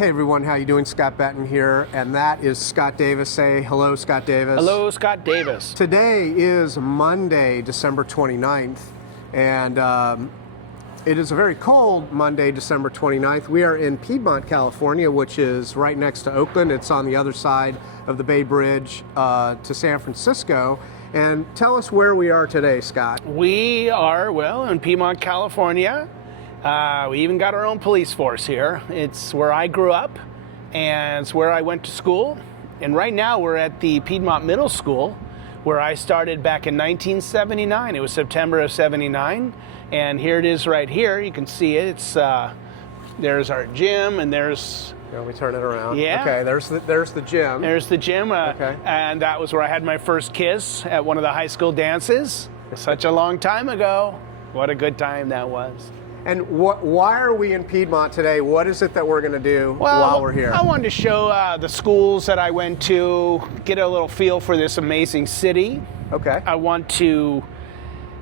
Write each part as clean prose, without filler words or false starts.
Hey everyone, how you doing? Scott Benton here, and that is Scott Davis. Say hello, Scott Davis. Hello, Scott Davis. Today is Monday, December 29th, and it is a very cold Monday, December 29th. We are in Piedmont, California, which is right next to Oakland. It's on the other side of the Bay Bridge to San Francisco. And tell us where we are today, Scott. We are, well, in Piedmont, California. We even got our own police force here. It's where I grew up, and it's where I went to school. And right now we're at the Piedmont Middle School, where I started back in 1979. It was September of 79. And here it is right here. You can see it. It's there's our gym, and there's... Let me turn it around. Yeah. Okay, there's the gym. There's the gym. Okay. And that was where I had my first kiss at one of the high school dances. Such a long time ago. What a good time that was. And why are we in Piedmont today? What is it that we're going to do while we're here? I wanted to show the schools that I went to, get a little feel for this amazing city. Okay. I want to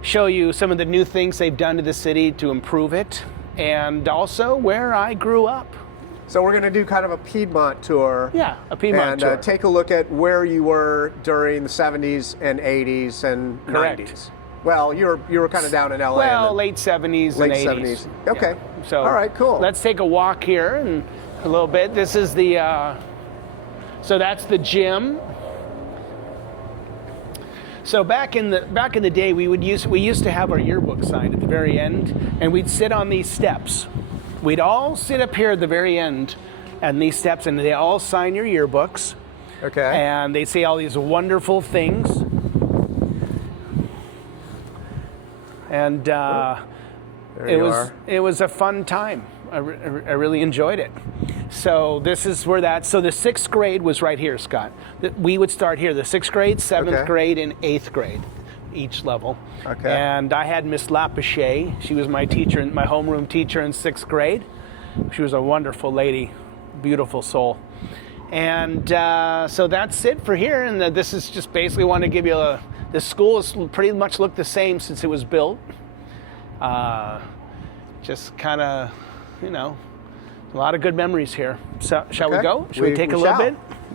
show you some of the new things they've done to the city to improve it, and also where I grew up. So we're going to do kind of a Piedmont tour. Yeah, a Piedmont tour. And take a look at where you were during the 70s and 80s and Correct. 90s. Well, you were kind of down in LA. Well, late 70s late and 80s. 70s. Okay. Yeah. So all right, cool. Let's take a walk here and a little bit. This is the so that's the gym. So back in the day, we used to have our yearbook signed at the very end, and we'd sit on these steps. We'd all sit up here at the very end, and these steps, and they all sign your yearbooks. Okay. And they say all these wonderful things. And it was a fun time. I really enjoyed it. So this is where so the 6th grade was right here, Scott. We would start here, the 6th grade, 7th grade, and 8th grade, each level. Okay. And I had Miss Lapachet. She was my teacher, my homeroom teacher in 6th grade. She was a wonderful lady, beautiful soul. And so that's it for here. And this is just basically want to give you the school has pretty much looked the same since it was built. Just kind of, a lot of good memories here. So, shall we go? Should we take a little bit?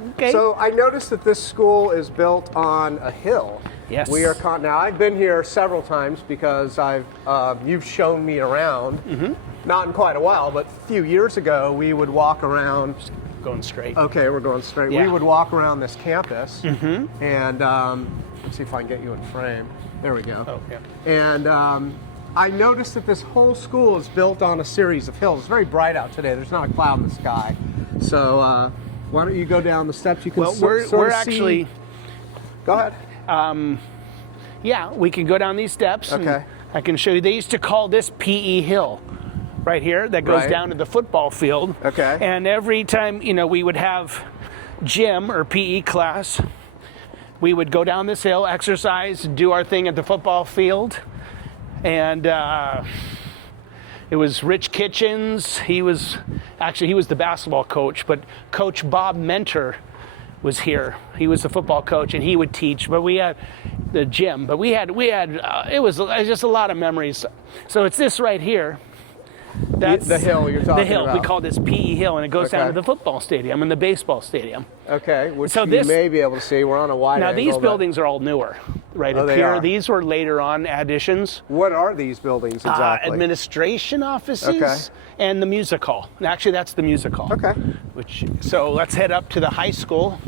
Okay. So I noticed that this school is built on a hill. Yes. We are now. I've been here several times because you've shown me around. Mm-hmm. Not in quite a while, but a few years ago we would walk around. Just going straight. Okay, we're going straight. Yeah. We would walk around this campus, mm-hmm. and let's see if I can get you in frame. There we go. Oh, yeah. And I noticed that this whole school is built on a series of hills. It's very bright out today. There's not a cloud in the sky. So why don't you go down the steps? You can we're actually... Go ahead. Yeah, we can go down these steps. Okay. I can show you. They used to call this PE Hill right here that goes down to the football field. Okay. And every time, we would have gym or PE class, we would go down this hill, exercise, do our thing at the football field. And it was Rich Kitchens. He was the basketball coach, but Coach Bob Mentor was here. He was the football coach, and he would teach. But we had the gym. But we had it was just a lot of memories. So it's this right here. That's the hill you're talking about. The hill. We call this PE Hill, and it goes down to the football stadium and the baseball stadium. Okay, which you may be able to see. We're on a wide angle. Now, these buildings are all newer, right up here. These were later on additions. What are these buildings exactly? Administration offices and the music hall. Actually, that's the music hall. Okay. So let's head up to the high school.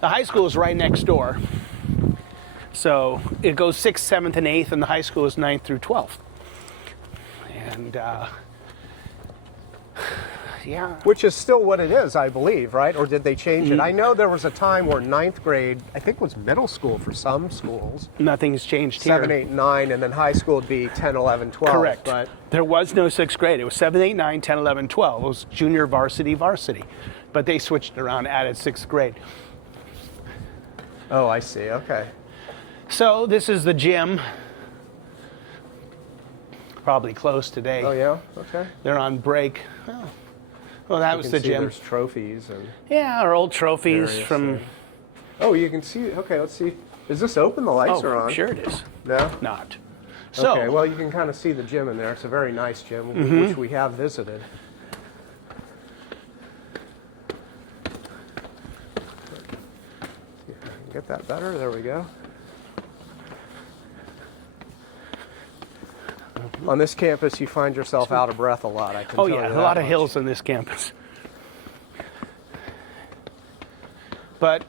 The high school is right next door. So it goes 6th, 7th, and 8th, and the high school is 9th through 12th. And yeah. Which is still what it is, I believe, right? Or did they change it? I know there was a time where 9th grade, I think, was middle school for some schools. Nothing's changed here. 7, 8, 9, and then high school would be 10, 11, 12. Correct. But there was no 6th grade. It was 7, 8, 9, 10, 11, 12. It was junior varsity. But they switched it around, added 6th grade. Oh, I see. Okay. So this is the gym. Probably closed today. Oh, yeah? Okay. They're on break. Well, that was the gym. There's trophies. Our old trophies from... Oh, you can see... Okay, let's see. Is this open? The lights are on? Sure it is. No? Not. So, okay, well, you can kind of see the gym in there. It's a very nice gym, which we have visited. Get that better. There we go. On this campus, you find yourself out of breath a lot. I can tell you yeah, that a lot of much. hills on this campus. But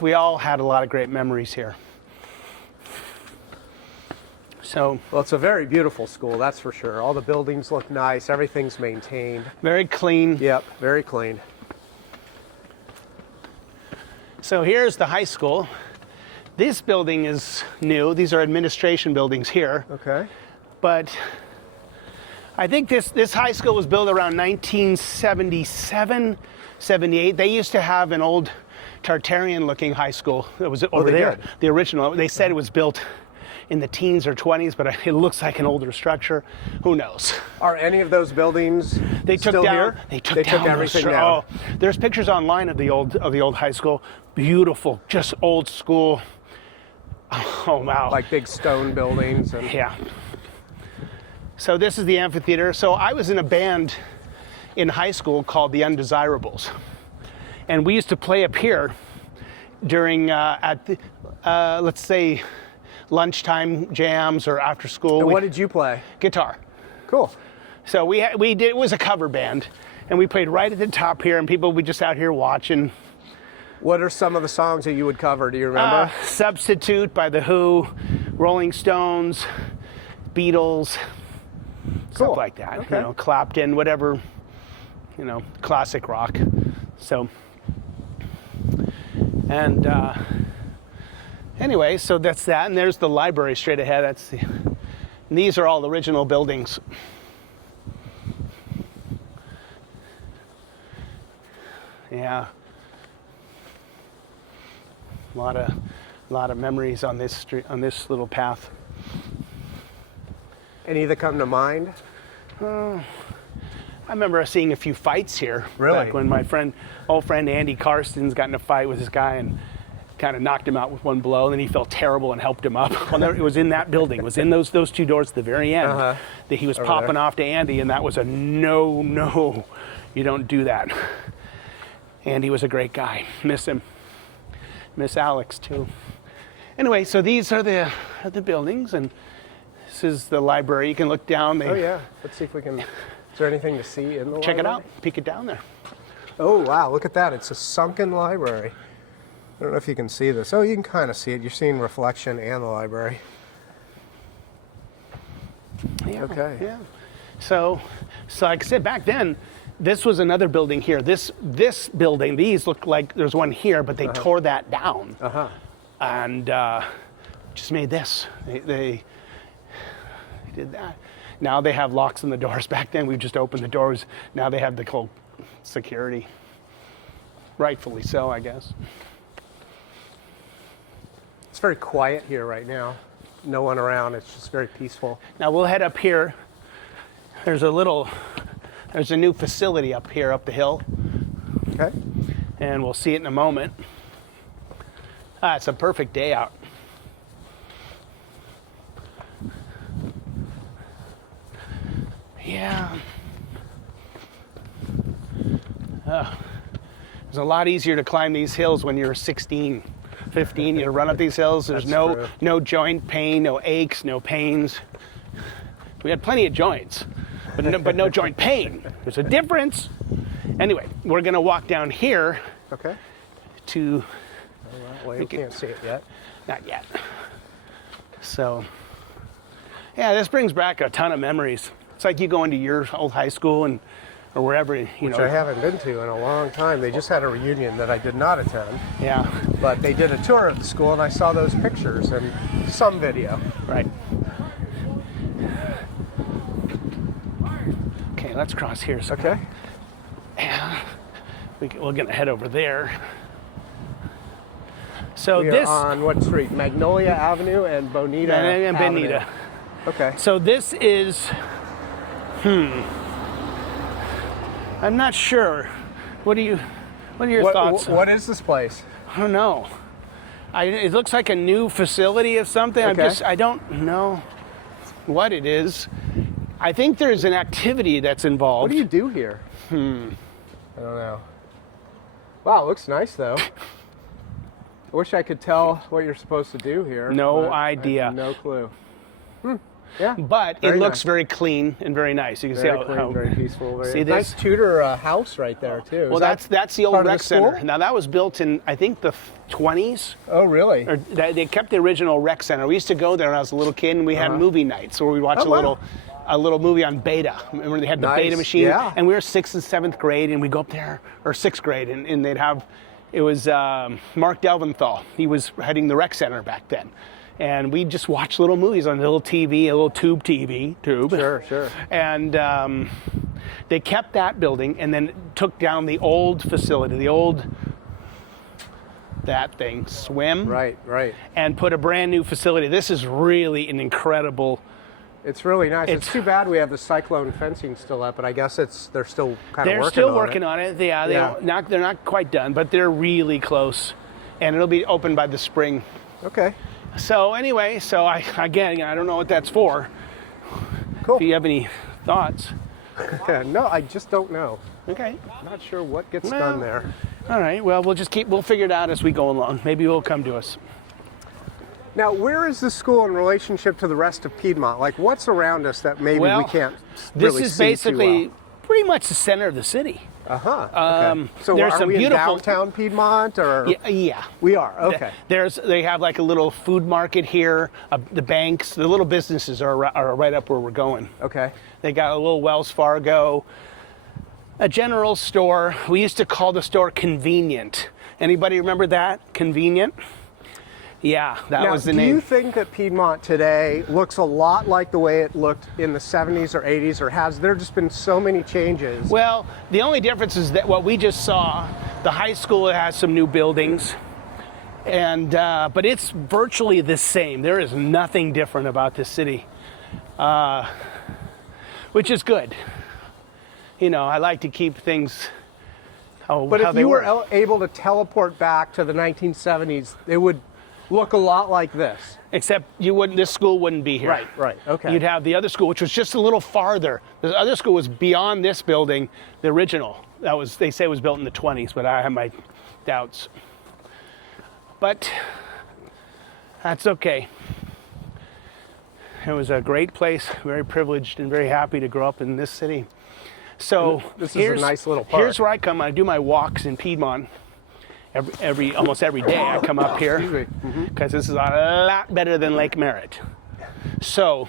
we all had a lot of great memories here. So, Well, it's a very beautiful school, that's for sure. All the buildings look nice. Everything's maintained. very clean. Yep, very clean. So here's the high school. This building is new. These are administration buildings here. Okay. But I think this high school was built around 1977, 78. They used to have an old Tartarian-looking high school that was over they there. did? The original. They said it was built in the teens or 20s, but it looks like an older structure. Who knows? Are any of those buildings They took still down. here? They took down everything those, down. Oh, there's pictures online of the old high school. Beautiful, just old school. Oh wow! Like big stone buildings and Yeah. So this is the amphitheater. So I was in a band in high school called the Undesirables, and we used to play up here during let's say lunchtime jams or after school. And what did you play? Guitar. Cool. So we did. It was a cover band, and we played right at the top here, and people would just out here watching. What are some of the songs that you would cover? Do you remember? Substitute by The Who, Rolling Stones, Beatles, Cool. stuff like that. Okay. You know, Clapton, whatever, you know, classic rock. So, and anyway, so that's that. And there's the library straight ahead. And these are all the original buildings. Yeah. A lot of memories on this street, on this little path. Any that come to mind? I remember seeing a few fights here. Really? Back when my old friend Andy Karstens got in a fight with this guy and kind of knocked him out with one blow. And then he felt terrible and helped him up. Well, it was in that building. It was in those two doors at the very end that he was popping off to Andy, and that was a no. You don't do that. Andy was a great guy. Miss him. Miss Alex too. Anyway, so these are the buildings, and this is the library. You can look down. Oh yeah. Let's see if we can. Is there anything to see in the Check it library? out. Peek it down there. Oh wow! Look at that. It's a sunken library. I don't know if you can see this. Oh, you can kind of see it. You're seeing reflection and the library. Yeah. Okay. Yeah. So like I said, back then, this was another building here. This building, these look like there's one here, but they tore that down and just made this. They did that. Now they have locks on the doors. Back then, we just opened the doors. Now they have the whole security. Rightfully so, I guess. It's very quiet here right now. No one around. It's just very peaceful. Now we'll head up here. There's a new facility up here, up the hill. Okay. And we'll see it in a moment. It's a perfect day out. Yeah. It's a lot easier to climb these hills when you're 16, 15. You run up these hills. There's That's no joint pain, no aches, no pains. We had plenty of joints, but no joint pain. There's a difference. Anyway, we're going to walk down here Okay. to... Well, you can't see it yet. Not yet. So, yeah, this brings back a ton of memories. It's like you go into your old high school or wherever, you Which know. I haven't been to in a long time. They just had a reunion that I did not attend. Yeah, But they did a tour of the school, and I saw those pictures and some video. right. Okay, let's cross here. So, Okay. yeah, we're going to head over there. So We this... are on what street? Magnolia Avenue and Bonita and Avenue. Bonita. Okay. So this is... I'm not sure. What are your thoughts? What is this place? I don't know. It looks like a new facility of something. Okay. I don't know what it is. I think there's an activity that's involved. What do you do here? I don't know. Wow, it looks nice though. I wish I could tell what you're supposed to do here. No but I idea. have no clue. Yeah. But it looks very clean and very nice. You can very see clean, how very peaceful. Very see this? nice Tudor house right there too. Well, Is that's the old part of rec the school? center. Now that was built in, I think, the 20s. Oh, really? Or they kept the original rec center. We used to go there when I was a little kid, and we had movie nights where we watched wow. a little movie on Beta. Remember they had the Nice, Beta machine, yeah. and we were 6th and 7th grade, and we go up there, or 6th grade, and they'd have. It was Mark Delventhal. He was heading the rec center back then. And we just watched little movies on a little TV, a little tube TV. Sure. And they kept that building and then took down the old facility, swim. Right. And put a brand new facility. This is really an incredible. It's really nice. It's too bad we have the cyclone fencing still up, but I guess they're still kind of working on it. They're still working on it. Yeah, they're not quite done, but they're really close. And it'll be open by the spring. Okay. So anyway, I don't know what that's for. Cool. If you have any thoughts. No, I just don't know. Okay. Not sure what gets done there. All right. Well, we'll figure it out as we go along. Maybe it'll come to us. Now, where is the school in relationship to the rest of Piedmont? Like, what's around us that maybe we can't really This is see basically too pretty much the center of the city. well? Okay. So there's are some we in beautiful downtown Piedmont, or? Yeah. We are, okay. They have like a little food market here. The banks, the little businesses are right up where we're going. Okay. They got a little Wells Fargo, a general store. We used to call the store Convenient. Anybody remember that? Convenient? Yeah, that was the name. Do you think that Piedmont today looks a lot like the way it looked in the 70s or 80s, or has there just been so many changes? Well, the only difference is that what we just saw, the high school has some new buildings, and but it's virtually the same. There is nothing different about this city, which is good. You know, I like to keep things But if you were able to teleport back to the 1970s, it would look a lot like this. Except this school wouldn't be here. Right, okay. You'd have the other school, which was just a little farther. The other school was beyond this building, the original. They say it was built in the 20s, but I have my doubts. But that's okay. It was a great place, very privileged and very happy to grow up in this city. So this is a nice little park. Here's where I come. I do my walks in Piedmont. Almost every day I come up here because this is a lot better than Lake Merritt. So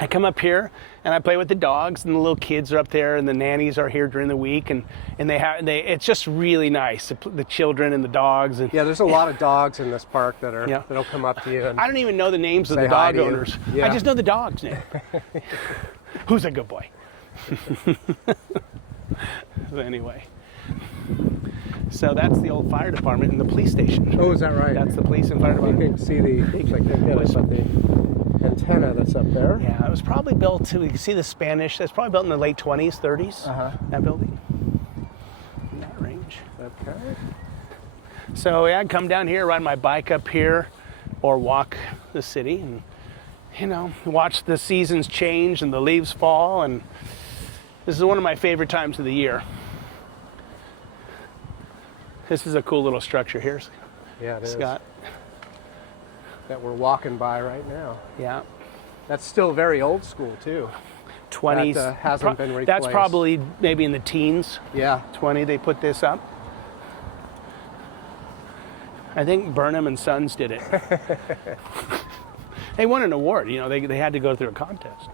I come up here and I play with the dogs, and the little kids are up there, and the nannies are here during the week, and it's just really nice. The children and the dogs. And yeah, there's a lot of dogs in this park that'll come up to you. And I don't even know the names of the dog owners. Yeah. I just know the dog's name. Who's a good boy? Anyway. So that's the old fire department and the police station. Oh, is that right? That's the police and fire department. You can see the antenna that's up there. Yeah, it was probably built, we can see the Spanish, that's probably built in the late 20s, 30s, that building, in that range. Okay. So yeah, I'd come down here, ride my bike up here, or walk the city, and, you know, watch the seasons change and the leaves fall, and this is one of my favorite times of the year. This is a cool little structure here. Yeah, it is. Scott. That we're walking by right now. Yeah. That's still very old school too. 20s. That hasn't been replaced. That's probably maybe in the teens. Yeah. 20 they put this up. I think Burnham and Sons did it. They won an award. You know, they had to go through a contest.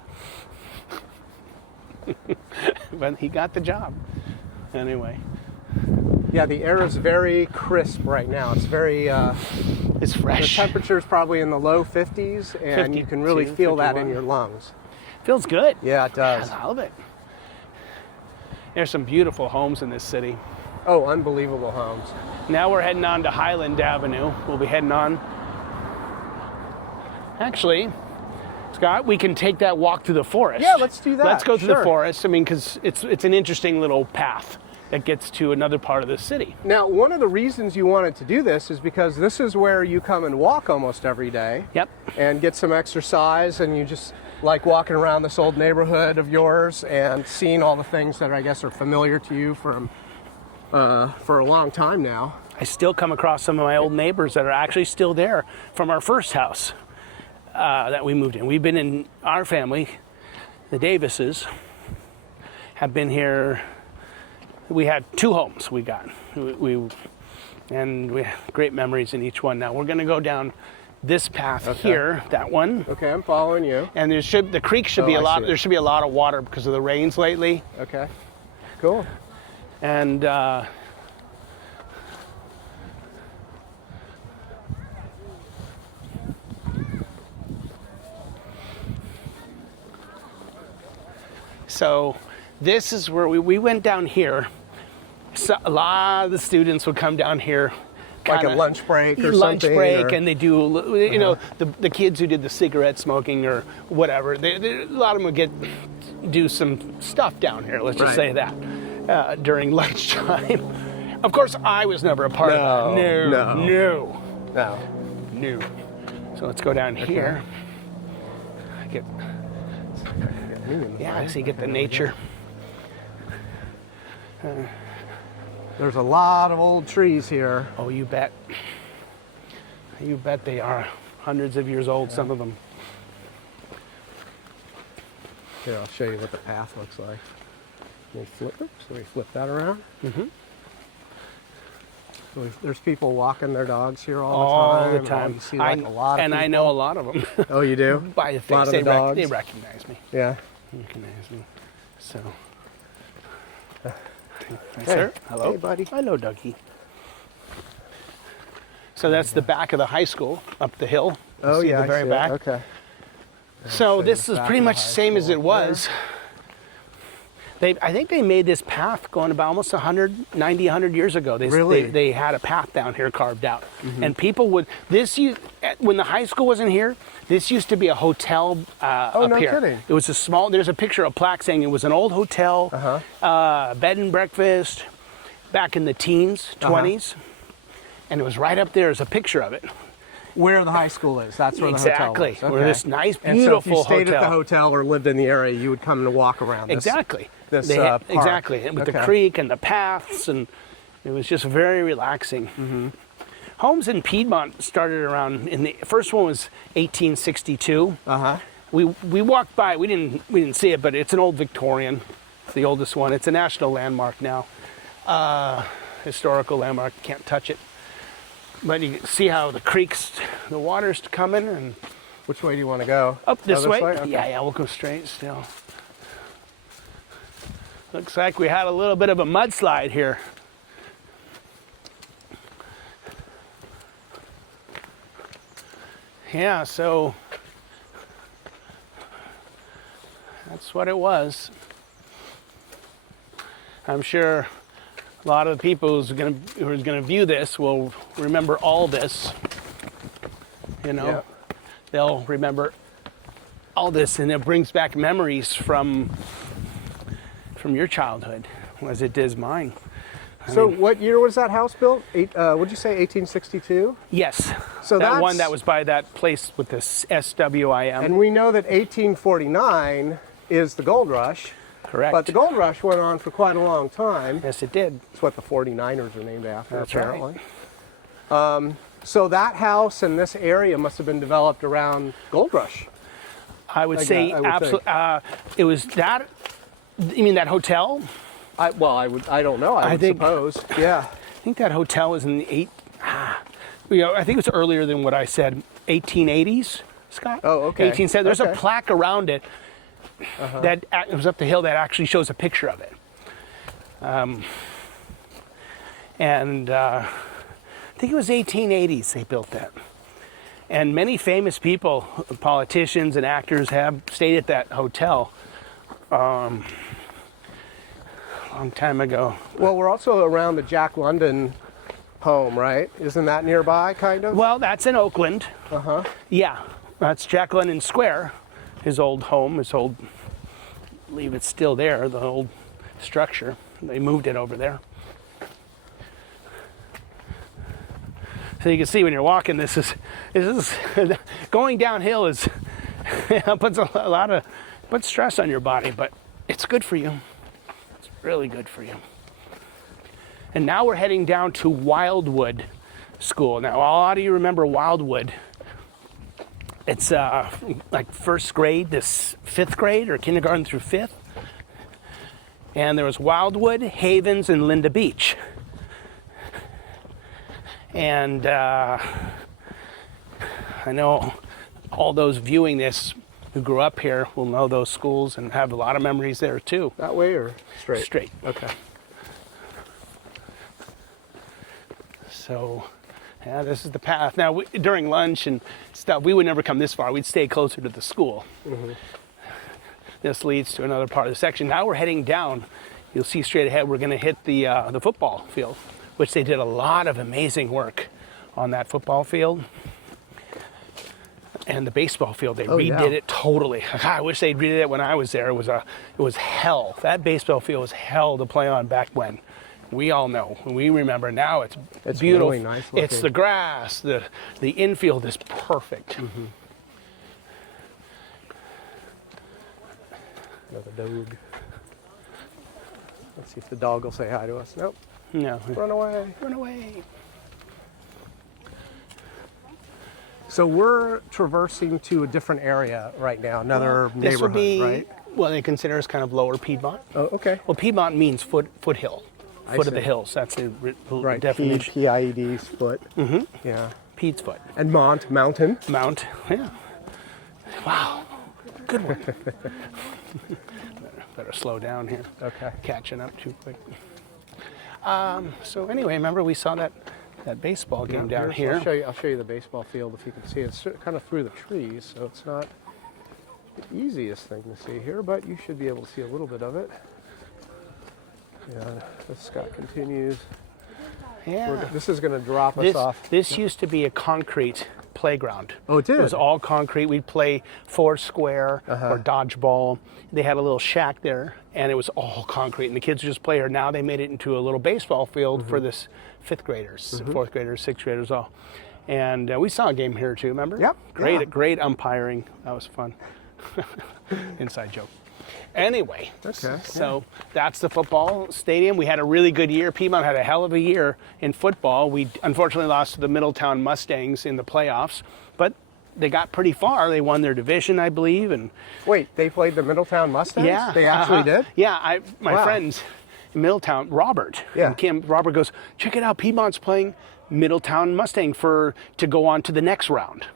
But he got the job. Anyway. Yeah, the air is very crisp right now. It's very... it's fresh. The temperature's probably in the low 50s, and you can really feel 51. that in your lungs. Feels good. Yeah, it does. I love it. There's some beautiful homes in this city. Oh, unbelievable homes. Now we're heading on to Highland Avenue. We'll be heading on. Actually, Scott, we can take that walk through the forest. Yeah, let's do that. Let's go through the forest. I mean, because it's an interesting little path that gets to another part of the city. Now, one of the reasons you wanted to do this is because this is where you come and walk almost every day. Yep. And get some exercise, and you just like walking around this old neighborhood of yours and seeing all the things that I guess are familiar to you from for a long time now. I still come across some of my old neighbors that are actually still there from our first house that we moved in. We've been in, our family, the Davises, have been here. We had 2 homes we got. And we have great memories in each one. Now we're going to go down this path here, that one. Okay, I'm following you. And the creek should be a lot. There should be a lot of water because of the rains lately. Okay, cool. And so this is where we went down here. So a lot of the students would come down here. Like a lunch break or lunch something? break, and they do, you know, the kids who did the cigarette smoking or whatever, a lot of them would do some stuff down here, let's just say that, during lunchtime. Of course, I was never a part of that. No. So let's go down here. So you get the nature. There's a lot of old trees here. Oh, you bet. You bet they are. Hundreds of years old, some of them. Here, I'll show you what the path looks like. Can we flip it? So we flip that around. Mm-hmm. So there's people walking their dogs here all the time. You see like a lot of people. I know a lot of them. Oh, you do? By the face, they recognize me. Yeah. Recognize me. So. Hey, sir. Hello. Hey, buddy. Hello, Dougie. So that's the back of the high school up the hill. Oh, see yeah. the very back. Okay. So this is pretty much the same as it was. I think they made this path going about almost 100 years ago. They had a path down here carved out. Mm-hmm. And people would, when the high school wasn't here, this used to be a hotel up here. Oh, no kidding. It was there's a picture, a plaque saying it was an old hotel, bed and breakfast, back in the teens, 20s. And it was right up there as a picture of it. Where the high school is. That's where the hotel is. Exactly. Where this nice, beautiful hotel. And so if you stayed hotel. At the hotel or lived in the area, you would come to walk around this. Exactly. Park. Exactly. And with the creek and the paths, and it was just very relaxing. Mm-hmm. Homes in Piedmont started around, the first one was 1862. We walked by, we didn't see it, but it's an old Victorian. It's the oldest one. It's a national landmark now. Historical landmark, can't touch it. But you can see how the water's coming. And which way do you want to go? Up this way? Okay. Yeah, we'll go straight still. Looks like we had a little bit of a mudslide here. Yeah, so that's what it was. I'm sure a lot of the people who's gonna view this will remember all this. You know, yep. They'll remember all this, and it brings back memories from your childhood, as it does mine. So what year was that house built? Would you say 1862? Yes. So that one that was by that place with the SWIM. And we know that 1849 is the gold rush. Correct. But the gold rush went on for quite a long time. Yes, it did. It's what the 49ers are named after, That's apparently. Right. So that house and this area must have been developed around gold rush. I would say absolutely. It was that. You mean that hotel? I don't know. I suppose. Yeah. I think that hotel was in the I think it was earlier than what I said. 1880s, Scott. Oh, okay. 1870. There's a plaque around it that it was up the hill that actually shows a picture of it. I think it was 1880s they built that. And many famous people, politicians and actors, have stayed at that hotel. Long time ago. Well, we're also around the Jack London home, right? Isn't that nearby, kind of? Well, that's in Oakland. Yeah, that's Jack London Square, his old home, I believe it's still there, the old structure. They moved it over there. So you can see when you're walking, this is going downhill is puts stress on your body, but it's good for you. Really good for you. And now we're heading down to Wildwood School. Now, a lot of you remember Wildwood. It's like first grade to fifth grade, or kindergarten through fifth. And there was Wildwood, Havens, and Linda Beach. And I know all those viewing this who grew up here will know those schools and have a lot of memories there too. That way or straight? Straight. Okay. So, yeah, this is the path. Now, during lunch and stuff, we would never come this far. We'd stay closer to the school. Mm-hmm. This leads to another part of the section. Now we're heading down. You'll see straight ahead, we're going to hit the football field, which they did a lot of amazing work on that football field. And the baseball field, they redid it totally. I wish they'd redid it when I was there. It was hell. That baseball field was hell to play on back when. We all know, we remember. Now it's beautiful. Really nice looking. It's the grass, the infield is perfect. Mm-hmm. Another dog. Let's see if the dog will say hi to us. Nope. No. Run away. Run away. So we're traversing to a different area right now, another neighborhood, This would be, right? well, they consider as kind of lower Piedmont. Oh, okay. Well, Piedmont means foothill. Foot of the see. hills. That's the Right. definition. P-I-E-D's foot. Mm-hmm. Yeah. Pete's foot. And mountain. Mount. Yeah. Wow. Good one. Better slow down here. Okay. Catching up too quick. So anyway, remember we saw that baseball game down here. I'll show you the baseball field if you can see it. It's kind of through the trees, so it's not the easiest thing to see here, but you should be able to see a little bit of it. Yeah, the sky continues. Yeah. This is going to drop us off. This used to be a concrete playground. Oh, it did? It was all concrete. We'd play Foursquare or dodgeball. They had a little shack there, and it was all concrete, and the kids would just play here. Now they made it into a little baseball field for this fifth graders, fourth graders, sixth graders, all. And we saw a game here too, remember? Yep. Great umpiring. That was fun. Inside joke. Anyway, so that's the football stadium. We had a really good year. Piedmont had a hell of a year in football. We unfortunately lost to the Middletown Mustangs in the playoffs, but they got pretty far. They won their division, I believe. And wait, they played the Middletown Mustangs? Yeah, They actually did? Yeah, my friends in Middletown, Robert and Kim, Robert goes, check it out, Piedmont's playing Middletown Mustang to go on to the next round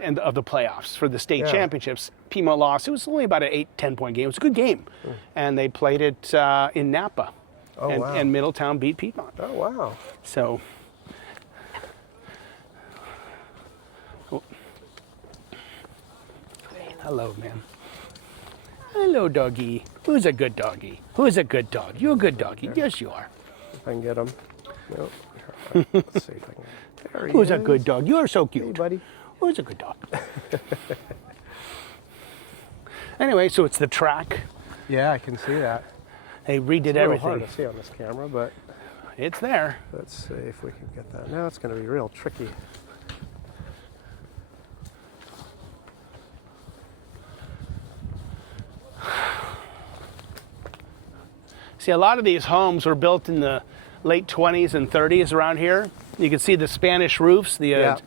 and of the playoffs for the state championships. Piedmont lost. It was only about an 8-10 point game. It was a good game. And they played it in Napa. And Middletown beat Piedmont. Oh, wow. So, hello, man. Hello, doggy. Who's a good doggy? Who's a good dog? You're a good doggy. Yes, you are. If I can get him. Nope. Let's see if I can. There he Who's is. a good dog? You're so cute. Hey, buddy. Who's a good dog? Anyway, so it's the track. Yeah, I can see that. They redid It's everything. hard to see on this camera, but It's there. let's see if we can get that. Now it's going to be real tricky. See, a lot of these homes were built in the late 20s and 30s around here. You can see the Spanish roofs, the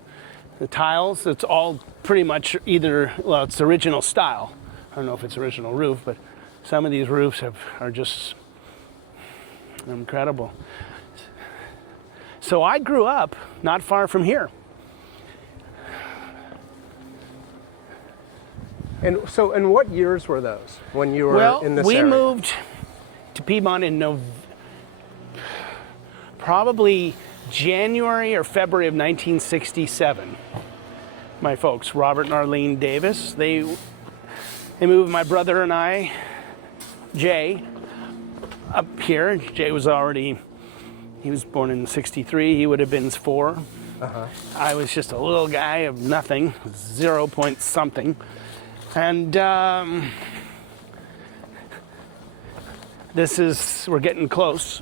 tiles. It's all pretty much either, well, it's the original style. I don't know if it's original roof, but some of these roofs are just incredible. So I grew up not far from here. And so, and what years were those when you were in this we area? moved to Piedmont in probably January or February of 1967. My folks, Robert and Arlene Davis, they moved my brother and I, Jay, up here. Jay was he was born in 63. He would have been 4. I was just a little guy of nothing, 0 point something. And we're getting close.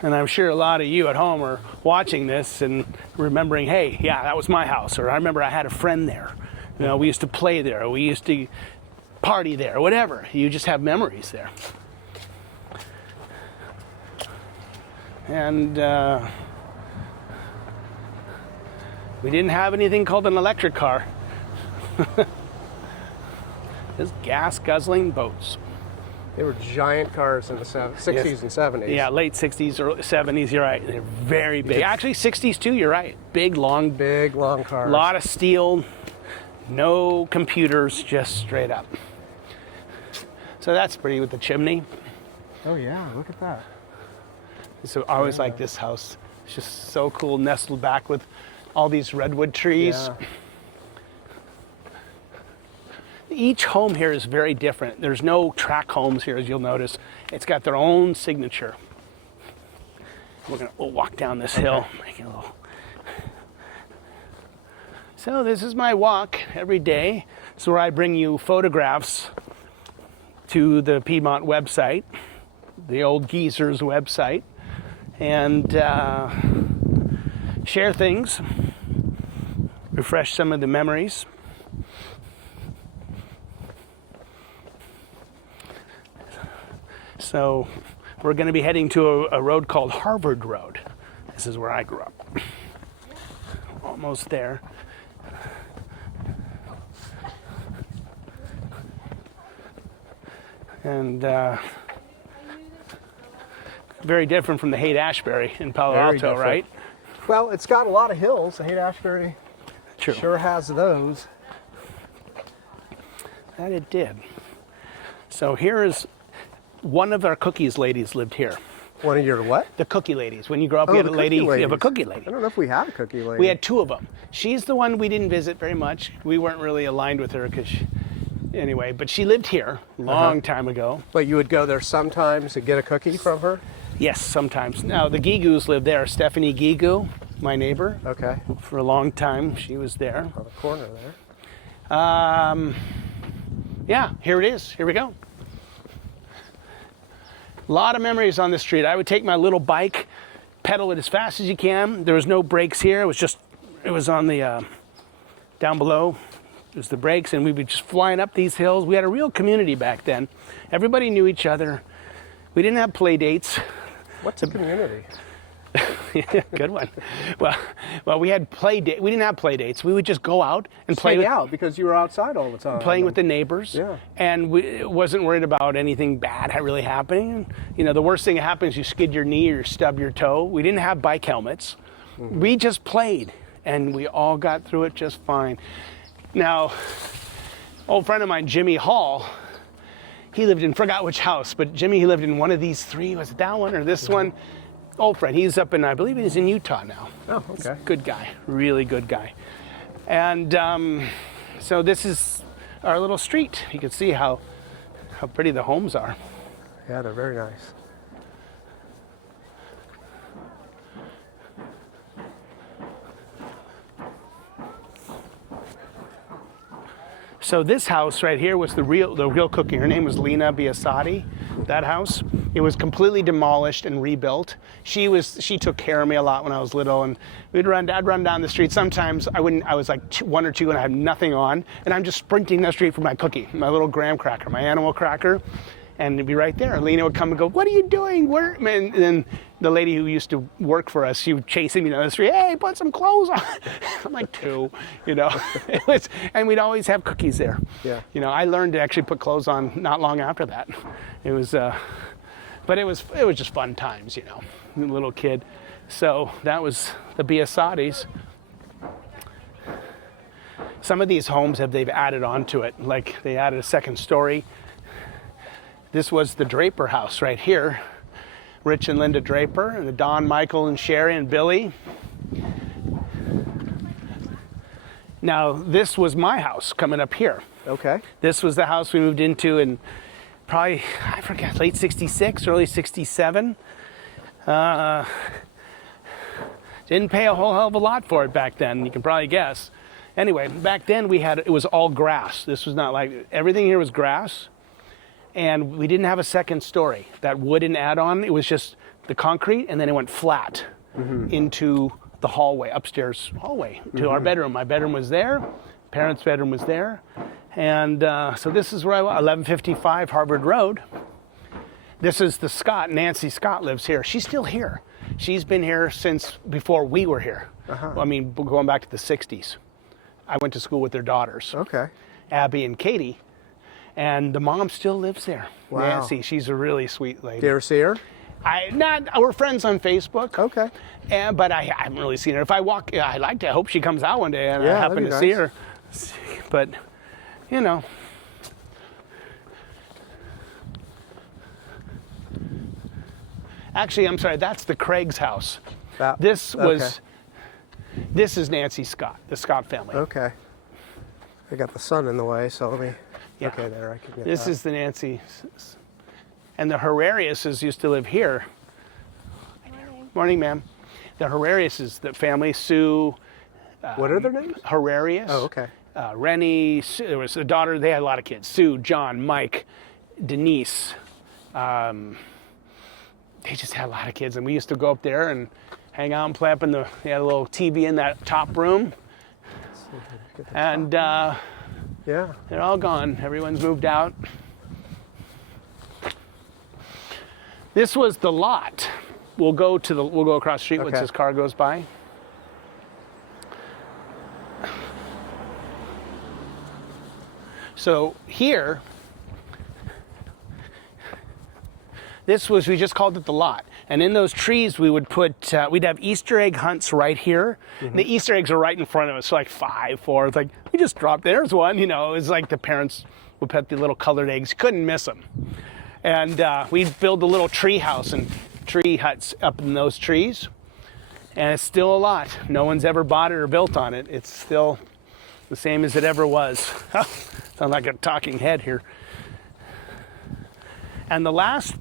And I'm sure a lot of you at home are watching this and remembering, hey, yeah, that was my house. Or I remember I had a friend there. You know, we used to play there. We used to party there, whatever. You just have memories there. And we didn't have anything called an electric car. Just gas-guzzling boats. They were giant cars in the 60s and 70s. Yeah, late 60s or 70s, you're right. They're very big. Actually, 60s too, you're right. Big, long cars. A lot of steel, no computers, just straight up. So that's pretty with the chimney. Oh yeah, look at that. So I always like this house. It's just so cool, nestled back with all these redwood trees. Yeah. Each home here is very different. There's no track homes here, as you'll notice. It's got their own signature. We'll walk down this hill. Make it a little. So this is my walk every day. It's where I bring you photographs to the Piedmont website, the old Geezers website, and share things, refresh some of the memories. So we're going to be heading to a road called Harvard Road. This is where I grew up. Almost there. And very different from the Haight-Ashbury in Palo Very Alto, different. right? Well, it's got a lot of hills. The Haight-Ashbury True. sure has those. That it did. So here is one of our cookies ladies lived here. One of your what? The cookie ladies. When you grow up, Oh, you had the a lady. cookie You have a ladies. cookie lady. I don't know if we had a cookie lady. We had two of them. She's the one we didn't visit very much. We weren't really aligned with her because, anyway. But she lived here a long time ago. But you would go there sometimes to get a cookie from her? Yes, sometimes. Now the Gigus lived there. Stephanie Gigu, my neighbor, Okay. for a long time. She was there. On the corner there. Yeah, here it is. Here we go. A lot of memories on this street. I would take my little bike, pedal it as fast as you can. There was no brakes here. It was on the, down below. There's the brakes, and we would just flying up these hills. We had a real community back then. Everybody knew each other. We didn't have play dates. What's a community? Good one. Well, we had play date. We didn't have play dates. We would just go out and play Play out because you were outside all the time. playing with the neighbors. Yeah. And we wasn't worried about anything bad really happening. You know, the worst thing that happens, you skid your knee or stub your toe. We didn't have bike helmets. Mm-hmm. We just played, and we all got through it just fine. Now, old friend of mine, Jimmy Hall, he lived in, forgot which house, but Jimmy, he lived in one of these three. Was it that one or this one? Old friend. He's up in, I believe he's in Utah now. Oh, okay. Good guy, really good guy. And so this is our little street. You can see how pretty the homes are. Yeah, they're very nice. So this house right here was the real cookie. Her name was Lena Biasotti. That house, it was completely demolished and rebuilt. She took care of me a lot when I was little, and I'd run down the street. Sometimes I was like 1 or 2 and I had nothing on, and I'm just sprinting down the street for my cookie, my little graham cracker, my animal cracker, and it'd be right there. And Lena would come and go, "What are you doing? Where?" And then the lady who used to work for us, she would chase me down the street. "Hey, put some clothes on." I'm like 2, you know. And we'd always have cookies there. Yeah. You know, I learned to actually put clothes on not long after that. It was, but it was just fun times, you know, little kid. So that was the Biasottis. Some of these homes they've added on to it, like they added a second story. This was the Draper house right here. Rich and Linda Draper, and the Don, Michael, and Sherry, and Billy. Now, this was my house coming up here. Okay. This was the house we moved into in probably, I forget, late 66, early 67. Didn't pay a whole hell of a lot for it back then, you can probably guess. Anyway, back then it was all grass. This was not like, everything here was grass. And we didn't have a second story. That wooden add-on, it was just the concrete, and then it went flat into the hallway, upstairs hallway, to our bedroom. My bedroom was there, parents' bedroom was there, And so this is where I was, 1155 Harvard Road. This is the Scott. Nancy Scott lives here. She's still here. She's been here since before we were here. I mean, going back to the 60s. I went to school with their daughters. Okay. Abby and Katie. And the mom still lives there. Wow. Nancy, she's a really sweet lady. Do you ever see her? We're friends on Facebook. Okay. But I haven't really seen her. If I walk, I hope she comes out one day and I happen to see her. But, you know. Actually, I'm sorry, that's the Craig's house. This is Nancy Scott, the Scott family. Okay. I got the sun in the way, so let me. Yeah. Okay, there I can get This that. is the Nancy, and the Herreriuses used to live here. Morning, ma'am. The Herreriuses, the family, Sue. What are their names? Herrerius. Oh, okay. Rennie. There was a daughter. They had a lot of kids. Sue, John, Mike, Denise. They just had a lot of kids, and we used to go up there and hang out and play up in the. They had a little TV in that top room. And yeah, they're all gone. Everyone's moved out. This was the lot. We'll go across the street once this car goes by. So here, we just called it the lot. And in those trees, we would put, we'd have Easter egg hunts right here. The Easter eggs are right in front of us, so like 5, 4. It's like, we just dropped, there's one, you know. It's like the parents would put the little colored eggs. Couldn't miss them. And we'd build a little tree house and tree huts up in those trees. And it's still a lot. No one's ever bought it or built on it. It's still the same as it ever was. Sound like a talking head here. And the last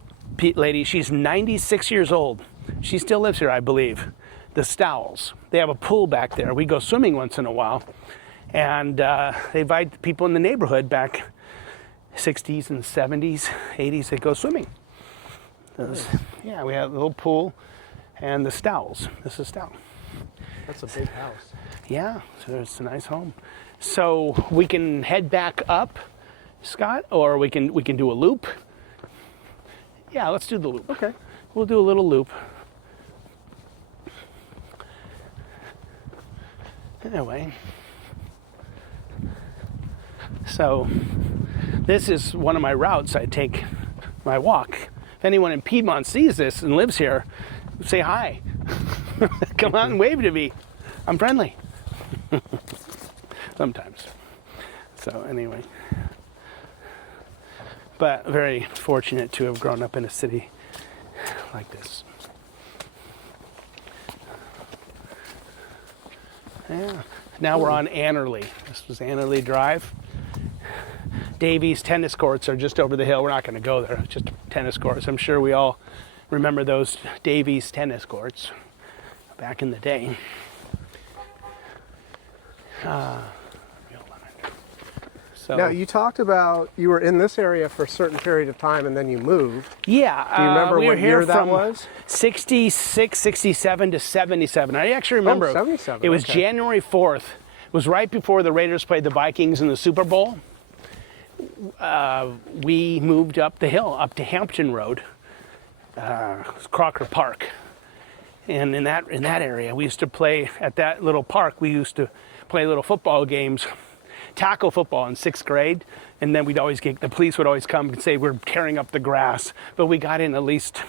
lady, she's 96 years old. She still lives here, I believe. The Stowells. They have a pool back there. We go swimming once in a while. And they invite people in the neighborhood back 60s and 70s, 80s, they go swimming. Yeah, we have a little pool and the Stowells. This is Stowell. that's a big house. Yeah, so it's a nice home. So we can head back up, Scott, or we can do a loop. Yeah, let's do the loop. Okay. We'll do a little loop. Anyway. So this is one of my routes I take my walk. If anyone in Piedmont sees this and lives here, say hi. Come out and wave to me. I'm friendly. Sometimes. So anyway. But very fortunate to have grown up in a city like this. Yeah. Now we're on Annerly. This was Annerly Drive. Davies tennis courts are just over the hill. We're not going to go there. It's just tennis courts. I'm sure we all remember those Davies tennis courts back in the day. So, now, you talked about you were in this area for a certain period of time and then you moved. Yeah. Do you remember we what year that from was? 66, 67 to 77. I actually remember. Oh, 77. It was okay. January 4th. It was right before the Raiders played the Vikings in the Super Bowl. We moved up the hill, up to Hampton Road, Crocker Park. And in that area, we used to play at that little park. We used to play little football games, tackle football in 6th grade. And then the police would always come and say we're tearing up the grass. But we got in at least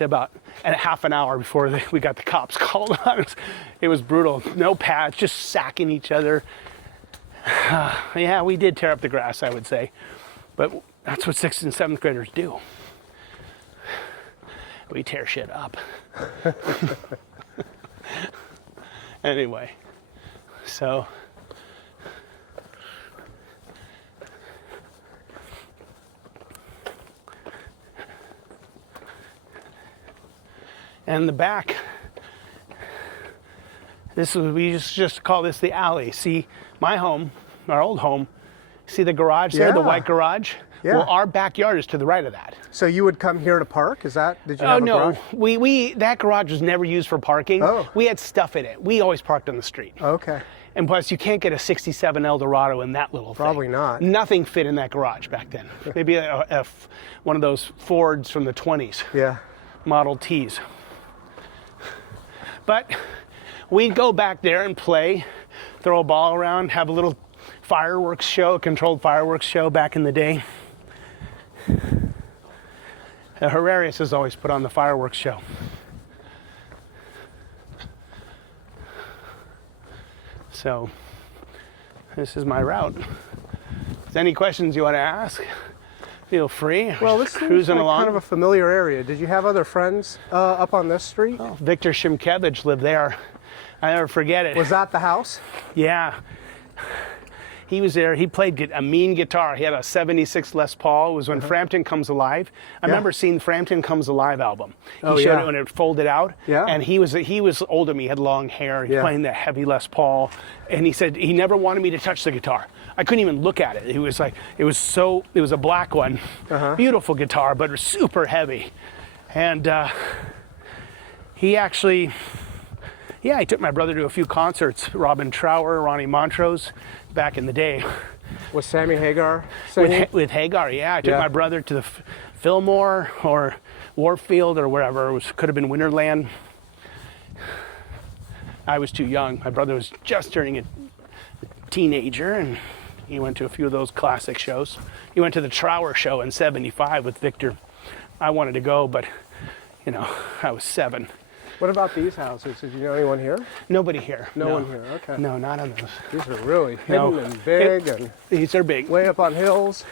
about a half an hour before we got the cops called on us. It was brutal. No pads, just sacking each other. Yeah, we did tear up the grass, I would say. But that's what 6th and 7th graders do. We tear shit up. Anyway, so and the back, we just call this the alley. See, my home, our old home, see the garage there, the white garage? Yeah. Well, our backyard is to the right of that. So you would come here to park? Did you have a no, garage? that garage was never used for parking. Oh. We had stuff in it. We always parked on the street. Okay. And plus, you can't get a 67 Eldorado in that little thing. Probably not. Nothing fit in that garage back then. Maybe one of those Fords from the 20s. Yeah. Model Ts. But we'd go back there and play, throw a ball around, have a little fireworks show, a controlled fireworks show back in the day. Herrerius has always put on the fireworks show. So this is my route. If there's any questions you want to ask, feel free. Well, this seems cruising like along. kind of a familiar area. Did you have other friends up on this street? Oh, Victor Shimkevich lived there. I never forget it. Was that the house? Yeah. He was there. He played a mean guitar. He had a 76 Les Paul. It was when Frampton Comes Alive. I remember seeing Frampton Comes Alive album. He showed it when it folded out. Yeah. And he was older than me. He had long hair. He was playing that heavy Les Paul. And he said he never wanted me to touch the guitar. I couldn't even look at it. It was a black one. Beautiful guitar, but super heavy. And he actually, he took my brother to a few concerts. Robin Trower, Ronnie Montrose, back in the day. Was Sammy Hagar singing? With Hagar, yeah. I took my brother to the Fillmore or Warfield or wherever. Could have been Winterland. I was too young. My brother was just turning a teenager, and he went to a few of those classic shows. He went to the Trower show in '75 with Victor. I wanted to go, but, I was 7. What about these houses? Did you know anyone here? Nobody here. No one here, okay. No, not on those. These are really hidden and big and These are big. way up on hills.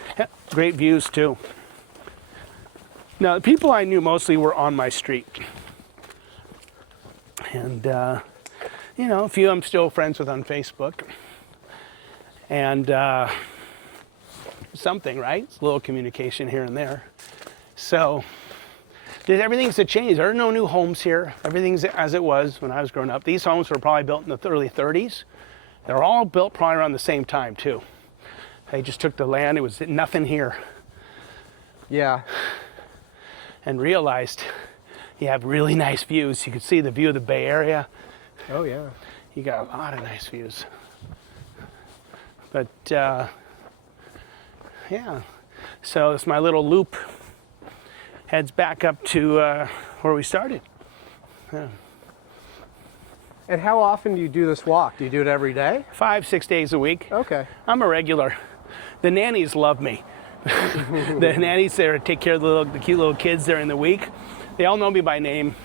Great views, too. Now, the people I knew mostly were on my street. And, a few I'm still friends with on Facebook. And something, right? It's a little communication here and there. So everything's a change. There are no new homes here. Everything's as it was when I was growing up. These homes were probably built in the early 30s. They're all built probably around the same time, too. They just took the land. It was nothing here. Yeah. And realized you have really nice views. You could see the view of the Bay Area. Oh, yeah. You got a lot of nice views. But, so it's my little loop. Heads back up to where we started. Yeah. And how often do you do this walk? Do you do it every day? 5-6 days a week. Okay. I'm a regular. The nannies love me. The nannies there take care of the cute little kids during the week. They all know me by name.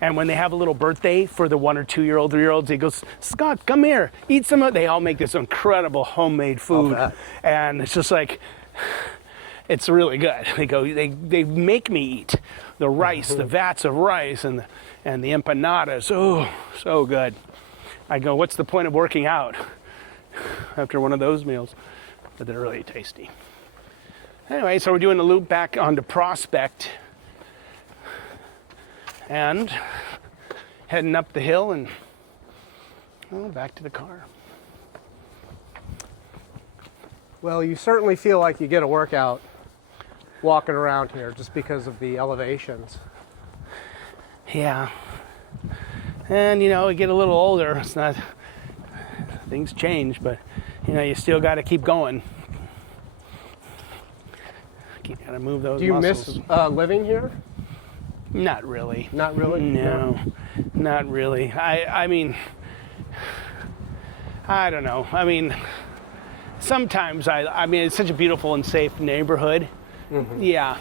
And when they have a little birthday for the 1 or 2 year old, 3-year-olds, he goes, "Scott, come here, eat some of." They all make this incredible homemade food, and it's just like, it's really good. They make me eat the rice, the vats of rice, and the empanadas. Oh, so good. I go, what's the point of working out after one of those meals? But they're really tasty. Anyway, so we're doing a loop back onto Prospect and heading up the hill and back to the car. Well, you certainly feel like you get a workout walking around here just because of the elevations. Yeah. And, we get a little older. It's not, things change, but, you still got to keep going. You got to move those muscles. Do you miss living here? Not really. Not really? No, not really. I mean, I don't know. I mean, sometimes I mean, it's such a beautiful and safe neighborhood. Mm-hmm. Yeah,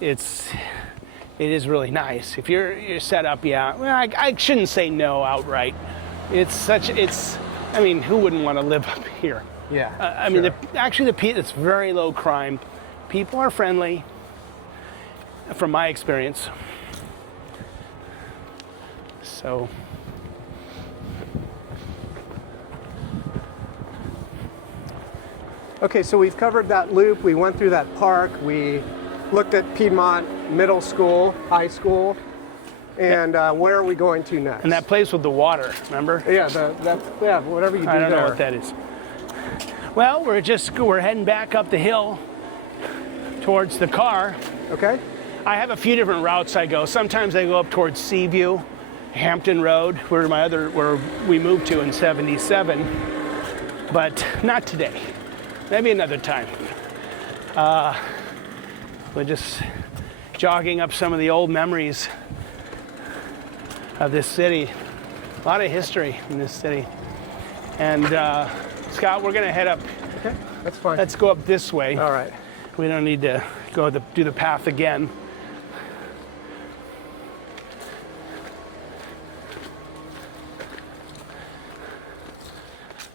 it is really nice. If you're set up, yeah. Well, I shouldn't say no outright. I mean, who wouldn't want to live up here? Yeah. I mean, it's very low crime. People are friendly, from my experience. So. Okay, so we've covered that loop. We went through that park. We looked at Piedmont Middle School, High School, and where are we going to next? And that place with the water, remember? Yeah, whatever you do there. I don't know what that is. Well, we're heading back up the hill towards the car. Okay. I have a few different routes I go. Sometimes I go up towards Seaview, Hampton Road, where we moved to in '77, but not today. Maybe another time. We're just jogging up some of the old memories of this city. A lot of history in this city. And Scott, we're gonna head up. Okay, that's fine. Let's go up this way. All right. We don't need to do the path again.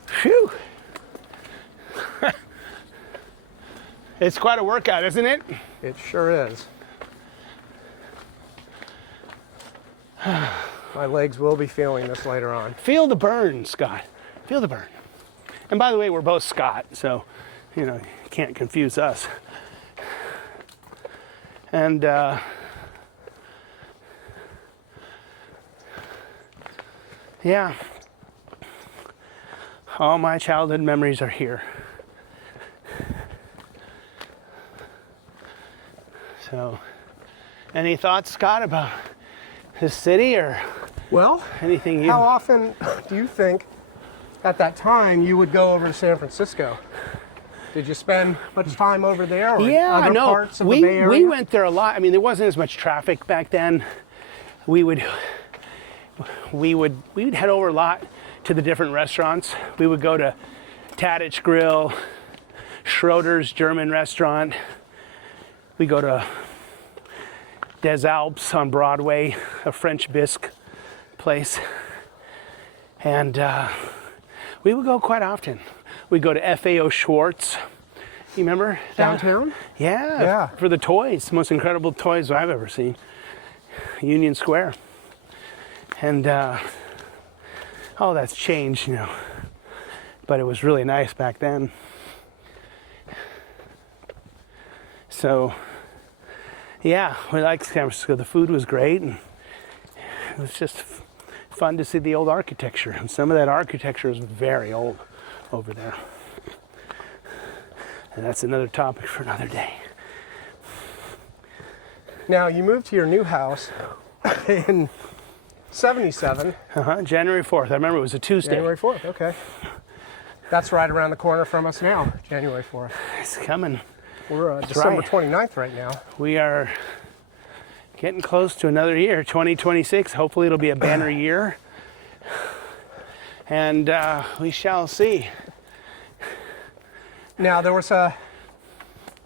Phew. It's quite a workout, isn't it? It sure is. My legs will be feeling this later on. Feel the burn, Scott. Feel the burn. And by the way, we're both Scott, so, you can't confuse us. And, yeah. All my childhood memories are here. So, any thoughts, Scott, about this city or Well, anything how often do you think at that time you would go over to San Francisco? Did you spend much time over there or other parts of the Bay Area? We went there a lot. I mean, there wasn't as much traffic back then. We would head over a lot to the different restaurants. We would go to Tadich Grill, Schroeder's German restaurant. We go to Des Alpes on Broadway, a French bisque place. And we would go quite often. We'd go to FAO Schwartz. You remember that? Downtown? Yeah. For the toys, most incredible toys I've ever seen. Union Square. And, that's changed, But it was really nice back then. So, yeah, we liked San Francisco. The food was great, and it was just fun to see the old architecture. And some of that architecture is very old over there. And that's another topic for another day. Now, you moved to your new house in '77. January 4th. I remember it was a Tuesday. January 4th, okay. That's right around the corner from us now, January 4th. It's coming. We're December 29th right now. We are getting close to another year, 2026. Hopefully it'll be a banner year. And we shall see. Now, there was a...